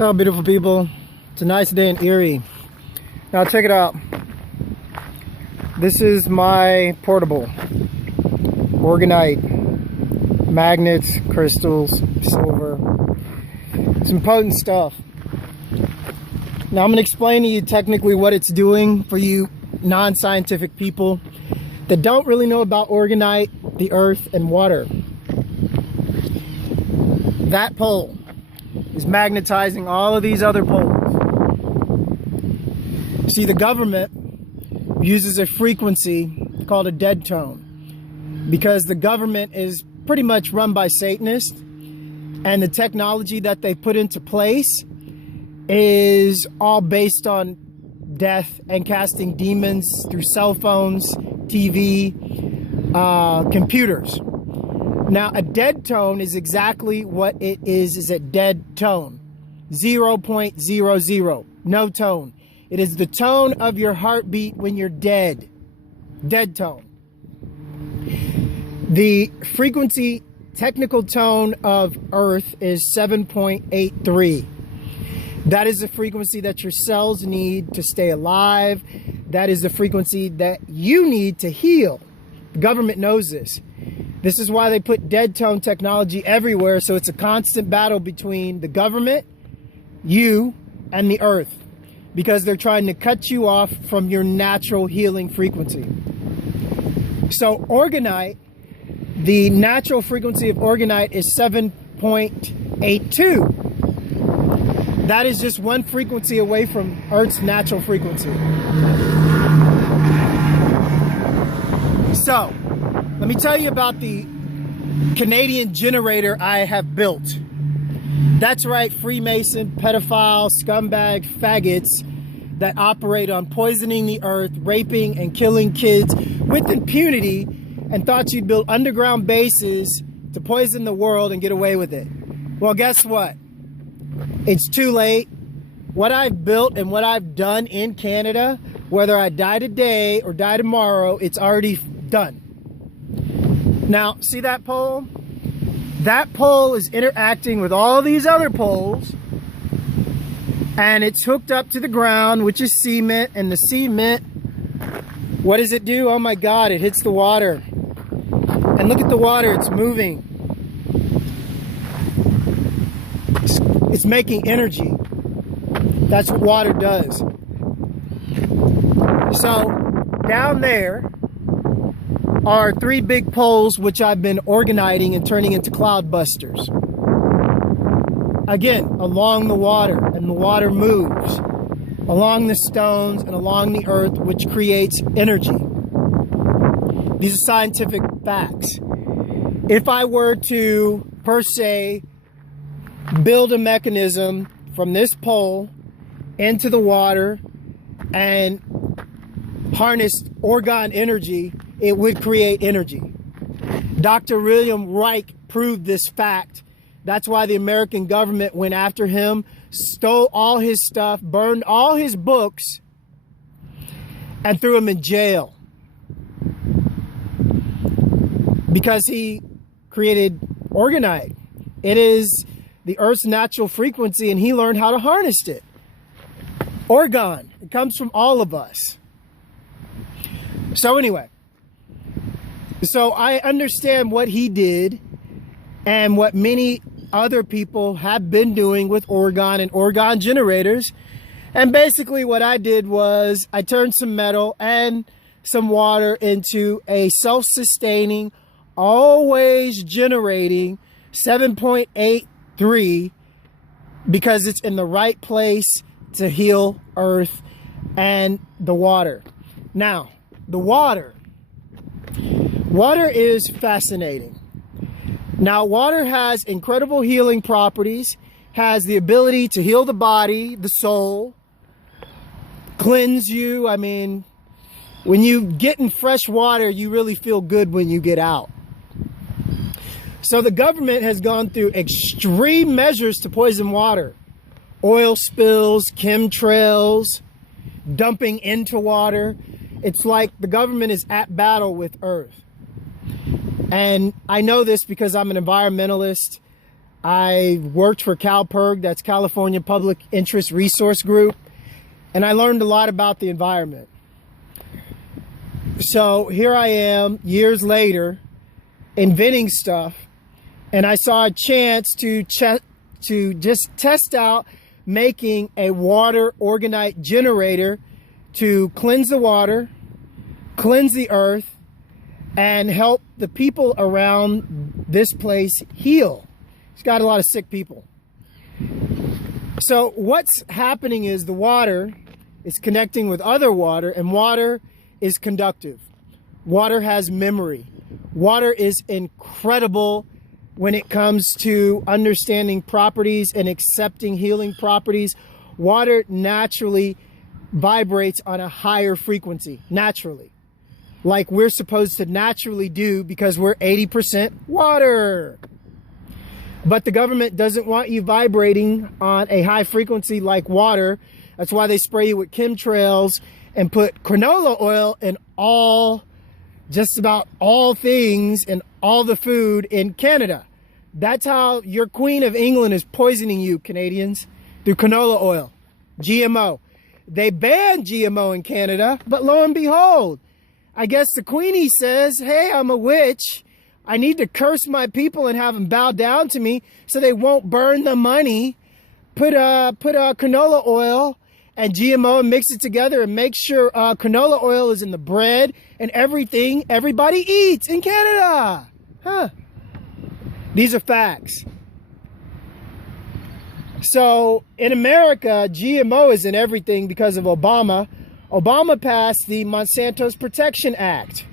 Oh, beautiful people. It's a nice day in Erie. Now check it out. This is my portable Orgonite, magnets, crystals, silver, some potent stuff. Now I'm going to explain to you technically what it's doing for you non-scientific people that don't really know about Orgonite, the earth, and water. That pole is magnetizing all of these other poles. See, the government uses a frequency called a dead tone because the government is pretty much run by Satanists, and the technology that they put into place is all based on death and casting demons through cell phones, TV, computers. Now, a dead tone is exactly what it is a dead tone. 0.00, no tone. It is the tone of your heartbeat when you're dead. Dead tone. The frequency technical tone of Earth is 7.83. That is the frequency that your cells need to stay alive. That is the frequency that you need to heal. The government knows this. This is why they put dead tone technology everywhere, so it's a constant battle between the government, you, and the earth, because they're trying to cut you off from your natural healing frequency. So Orgonite, the natural frequency of Orgonite is 7.82. That is just one frequency away from Earth's natural frequency. So, let me tell you about the Canadian generator I have built. That's right, Freemason, pedophile, scumbag, faggots that operate on poisoning the earth, raping and killing kids with impunity, and thought you'd build underground bases to poison the world and get away with it. Well, guess what? It's too late. What I've built and what I've done in Canada, whether I die today or die tomorrow, it's already done. Now, see that pole? That pole is interacting with all these other poles, and it's hooked up to the ground, which is cement, and the cement, what does it do? Oh my God, it hits the water. And look at the water, it's moving. It's making energy. That's what water does. So, down there are three big poles which I've been organiting and turning into cloud busters. Again, along the water, and the water moves along the stones and along the earth, which creates energy. These are scientific facts. If I were to, per se, build a mechanism from this pole into the water and harness orgone energy, it would create energy. Dr. William Reich proved this fact. That's why the American government went after him, stole all his stuff, burned all his books, and threw him in jail. Because he created Orgonite. It is the Earth's natural frequency, and he learned how to harness it. Orgone, it comes from all of us. So anyway, so I understand what he did and what many other people have been doing with orgone and orgone generators. And basically what I did was I turned some metal and some water into a self-sustaining, always generating 7.83 because it's in the right place to heal Earth and the water. Now, the water is fascinating. Now, water has incredible healing properties, has the ability to heal the body, the soul, cleanse you. I mean, when you get in fresh water, you really feel good when you get out. So the government has gone through extreme measures to poison water. Oil spills, chemtrails, dumping into water. It's like the government is at battle with Earth. And I know this because I'm an environmentalist. I worked for CalPIRG, that's California Public Interest Resource Group, and I learned a lot about the environment. So here I am, years later, inventing stuff, and I saw a chance to just test out making a water Orgonite generator to cleanse the water, cleanse the earth, and help the people around this place heal. It's got a lot of sick people. So what's happening is the water is connecting with other water, and water is conductive. Water has memory. Water is incredible when it comes to understanding properties and accepting healing properties. Water naturally vibrates on a higher frequency, naturally, like we're supposed to naturally do because we're 80% water. But the government doesn't want you vibrating on a high frequency like water. That's why they spray you with chemtrails and put canola oil in just about all things and all the food in Canada. That's how your Queen of England is poisoning you, Canadians, through canola oil, GMO. They banned GMO in Canada, but lo and behold, I guess the Queenie says, hey, I'm a witch. I need to curse my people and have them bow down to me so they won't burn the money. Put canola oil and GMO and mix it together and make sure canola oil is in the bread and everything everybody eats in Canada. Huh. These are facts. So in America, GMO is in everything because of Obama. Obama passed the Monsanto's Protection Act.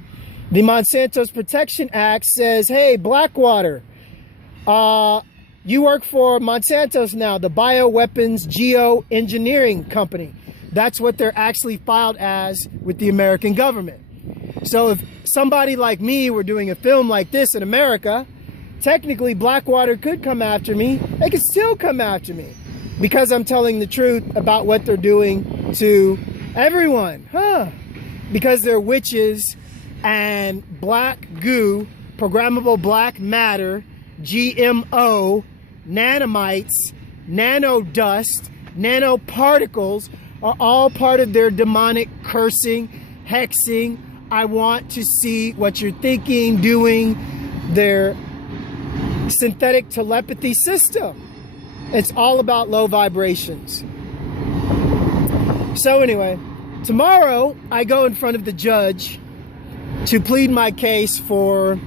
The Monsanto's Protection Act says, hey, Blackwater, you work for Monsanto's now, the bioweapons geoengineering company. That's what they're actually filed as with the American government. So if somebody like me were doing a film like this in America, technically Blackwater could come after me. They could still come after me because I'm telling the truth about what they're doing to everyone. Because they're witches and black goo, programmable black matter, GMO, nanomites, nanodust, nanoparticles are all part of their demonic cursing, hexing. I want to see what you're thinking, doing, their synthetic telepathy system. It's all about low vibrations. So anyway, tomorrow I go in front of the judge to plead my case for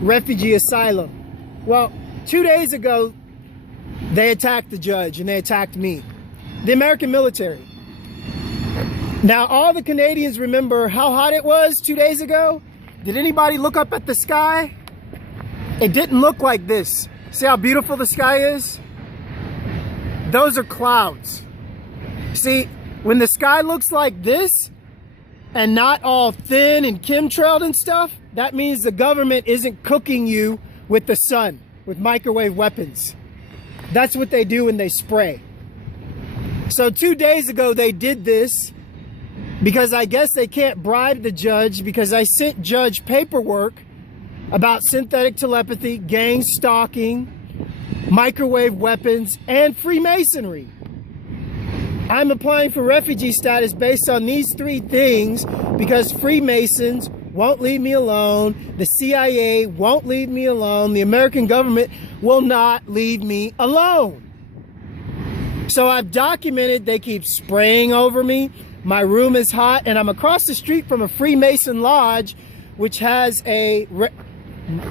refugee asylum. Well, 2 days ago, they attacked the judge and they attacked me, the American military. Now, all the Canadians remember how hot it was 2 days ago. Did anybody look up at the sky? It didn't look like this. See how beautiful the sky is? Those are clouds. See, when the sky looks like this and not all thin and chemtrailed and stuff, that means the government isn't cooking you with the sun, with microwave weapons. That's what they do when they spray. So 2 days ago they did this because I guess they can't bribe the judge because I sent judge paperwork about synthetic telepathy, gang stalking, microwave weapons, and Freemasonry. I'm applying for refugee status based on these 3 things because Freemasons won't leave me alone, the CIA won't leave me alone, the American government will not leave me alone. So I've documented they keep spraying over me, my room is hot, and I'm across the street from a Freemason lodge which has a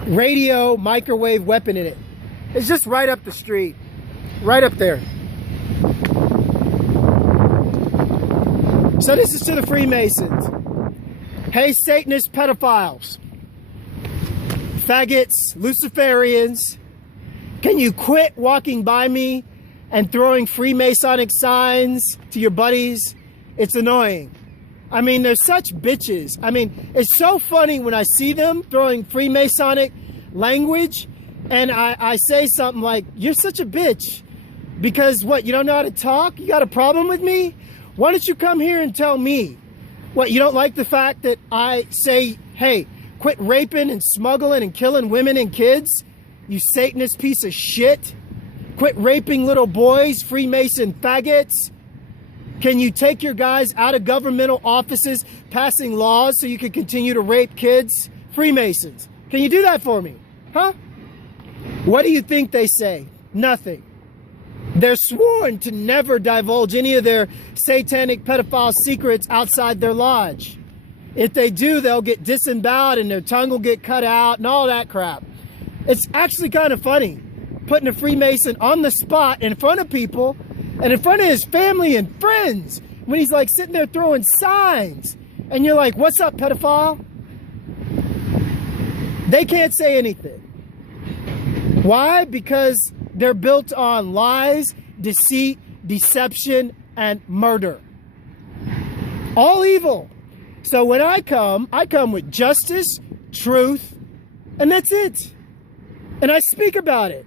radio microwave weapon in it. It's just right up the street, right up there. So this is to the Freemasons. Hey, Satanist pedophiles, faggots, Luciferians, can you quit walking by me and throwing Freemasonic signs to your buddies? It's annoying. I mean, they're such bitches. I mean, it's so funny when I see them throwing Freemasonic language and I say something like, you're such a bitch because what, you don't know how to talk? You got a problem with me? Why don't you come here and tell me? What, you don't like the fact that I say, hey, quit raping and smuggling and killing women and kids? you Satanist piece of shit? Quit raping little boys, Freemason faggots. Can you take your guys out of governmental offices passing laws so you can continue to rape kids? Freemasons. Can you do that for me? Huh? What do you think they say? Nothing. They're sworn to never divulge any of their satanic pedophile secrets outside their lodge. If they do, they'll get disemboweled and their tongue will get cut out and all that crap. It's actually kind of funny putting a Freemason on the spot in front of people and in front of his family and friends when he's like sitting there throwing signs. And you're like, what's up, pedophile? They can't say anything. Why? Because they're built on lies, deceit, deception, and murder. All evil. So when I come with justice, truth, and that's it. And I speak about it.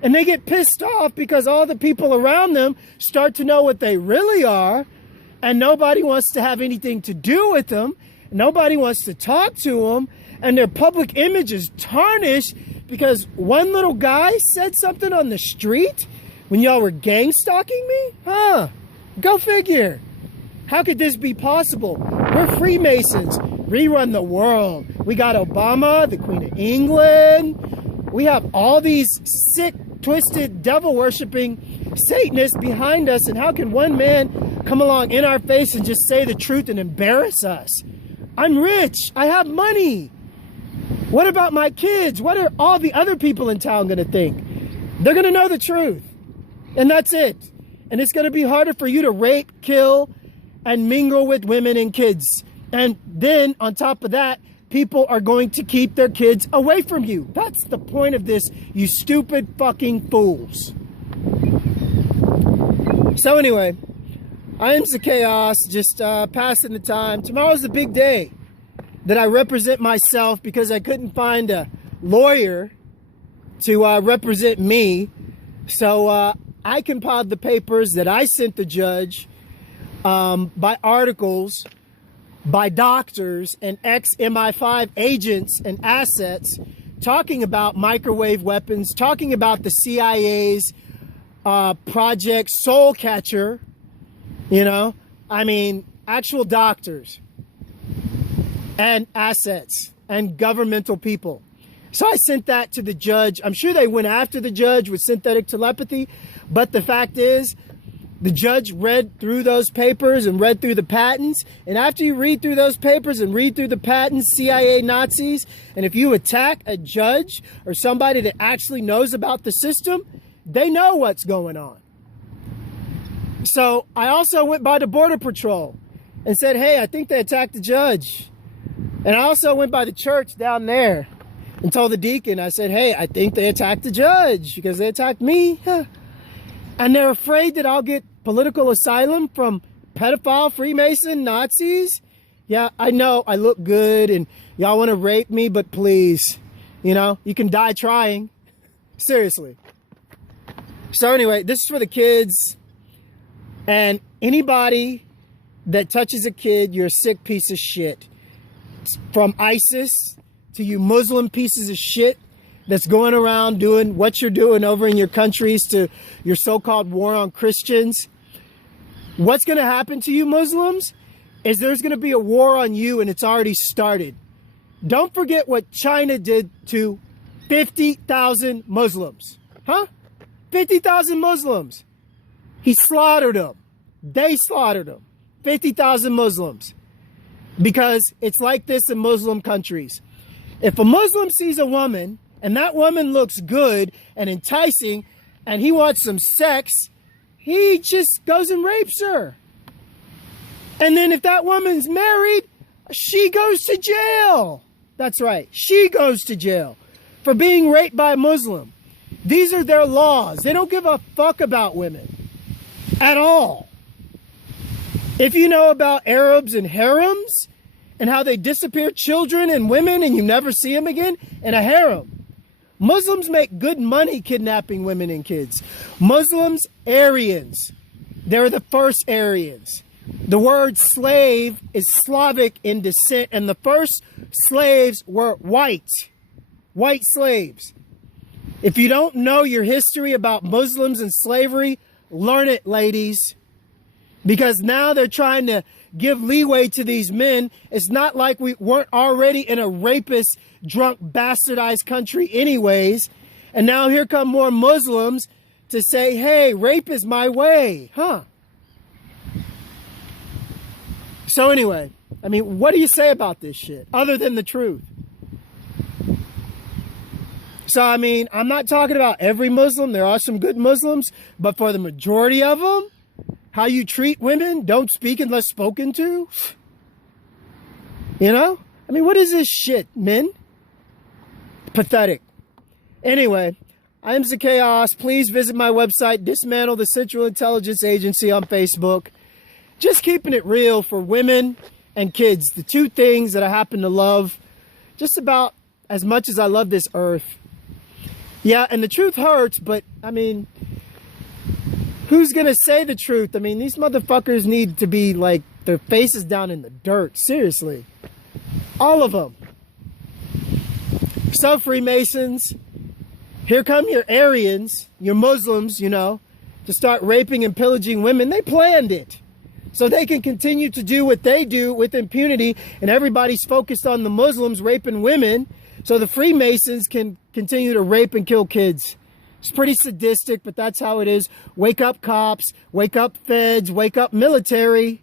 And they get pissed off because all the people around them start to know what they really are, and nobody wants to have anything to do with them. Nobody wants to talk to them, and their public image is tarnished because one little guy said something on the street when y'all were gang stalking me? Huh? Go figure. How could this be possible? We're Freemasons. We run the world. We got Obama, the Queen of England. We have all these sick, twisted, devil-worshipping Satanists behind us. And how can one man come along in our face and just say the truth and embarrass us? I'm rich. I have money. What about my kids? What are all the other people in town going to think? They're going to know the truth. And that's it. And it's going to be harder for you to rape, kill, and mingle with women and kids. And then on top of that, people are going to keep their kids away from you. That's the point of this, you stupid fucking fools. So anyway, I am Zakaos, just passing the time. Tomorrow's a big day that I represent myself because I couldn't find a lawyer to represent me. So I compiled the papers that I sent the judge by articles, by doctors and ex-MI5 agents and assets talking about microwave weapons, talking about the CIA's Project Soul Catcher, you know, I mean, actual doctors and assets and governmental people. So I sent that to the judge. I'm sure they went after the judge with synthetic telepathy, but the fact is, the judge read through those papers and read through the patents. And after you read through those papers and read through the patents, CIA Nazis, and if you attack a judge or somebody that actually knows about the system, they know what's going on. So I also went by the Border Patrol and said, hey, I think they attacked the judge. And I also went by the church down there and told the deacon, I said, hey, I think they attacked the judge because they attacked me. And they're afraid that I'll get political asylum from pedophile, Freemason, Nazis. Yeah, I know I look good and y'all want to rape me, but please, you know, you can die trying. Seriously. So anyway, this is for the kids. And anybody that touches a kid, you're a sick piece of shit. From ISIS to you Muslim pieces of shit that's going around doing what you're doing over in your countries to your so-called war on Christians. What's going to happen to you Muslims is there's going to be a war on you, and it's already started. Don't forget what China did to 50,000 Muslims. Huh? 50,000 Muslims. He slaughtered them. They slaughtered them. 50,000 Muslims. Because it's like this in Muslim countries. If a Muslim sees a woman and that woman looks good and enticing and he wants some sex, he just goes and rapes her. And then if that woman's married, she goes to jail. That's right. She goes to jail for being raped by a Muslim. These are their laws. They don't give a fuck about women at all. If you know about Arabs and harems and how they disappear children and women and you never see them again in a harem. Muslims make good money kidnapping women and kids. Muslims, Aryans. They're the first Aryans. The word slave is Slavic in descent, and the first slaves were white slaves. If you don't know your history about Muslims and slavery, learn it, ladies. Because now they're trying to give leeway to these men. It's not like we weren't already in a rapist, drunk, bastardized country anyways. And now here come more Muslims to say, hey, rape is my way. Huh? So anyway, I mean, what do you say about this shit other than the truth? So, I mean, I'm not talking about every Muslim. There are some good Muslims. But for the majority of them, how you treat women, don't speak unless spoken to. You know? I mean, what is this shit, men? Pathetic. Anyway, I'm Zakaos. Please visit my website, Dismantle the Central Intelligence Agency on Facebook. Just keeping it real for women and kids. The two things that I happen to love just about as much as I love this earth. Yeah, and the truth hurts, but, I mean, who's going to say the truth? I mean, these motherfuckers need to be, like, their faces down in the dirt. Seriously. All of them. So, Freemasons, here come your Aryans, your Muslims, you know, to start raping and pillaging women. They planned it. So they can continue to do what they do with impunity, and everybody's focused on the Muslims raping women, so the Freemasons can continue to rape and kill kids. It's pretty sadistic, but that's how it is. Wake up, cops. Wake up, feds. Wake up, military.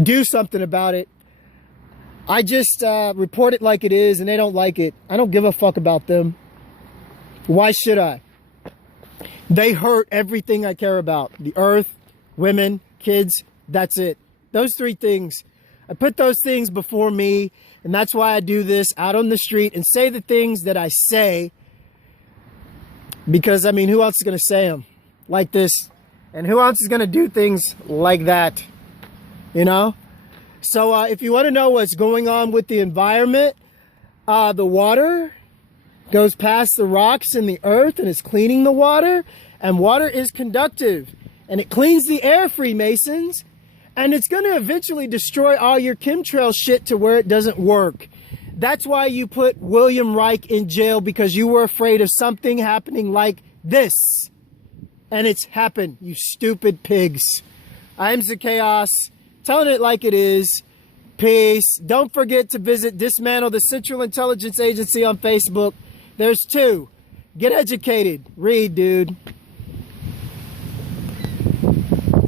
Do something about it. I just report it like it is, and they don't like it. I don't give a fuck about them. Why should I? They hurt everything I care about. The earth, women, kids, that's it. Those three things. I put those things before me, and that's why I do this out on the street and say the things that I say. Because, I mean, who else is going to say them like this? And who else is going to do things like that? You know? So if you want to know what's going on with the environment, the water goes past the rocks in the earth and is cleaning the water. And water is conductive. And it cleans the air, Freemasons. And it's going to eventually destroy all your chemtrail shit to where it doesn't work. That's why you put William Reich in jail, because you were afraid of something happening like this. And it's happened, you stupid pigs. I'm Zakaos, telling it like it is. Peace. Don't forget to visit Dismantle the Central Intelligence Agency on Facebook. There's two. Get educated. Read, dude.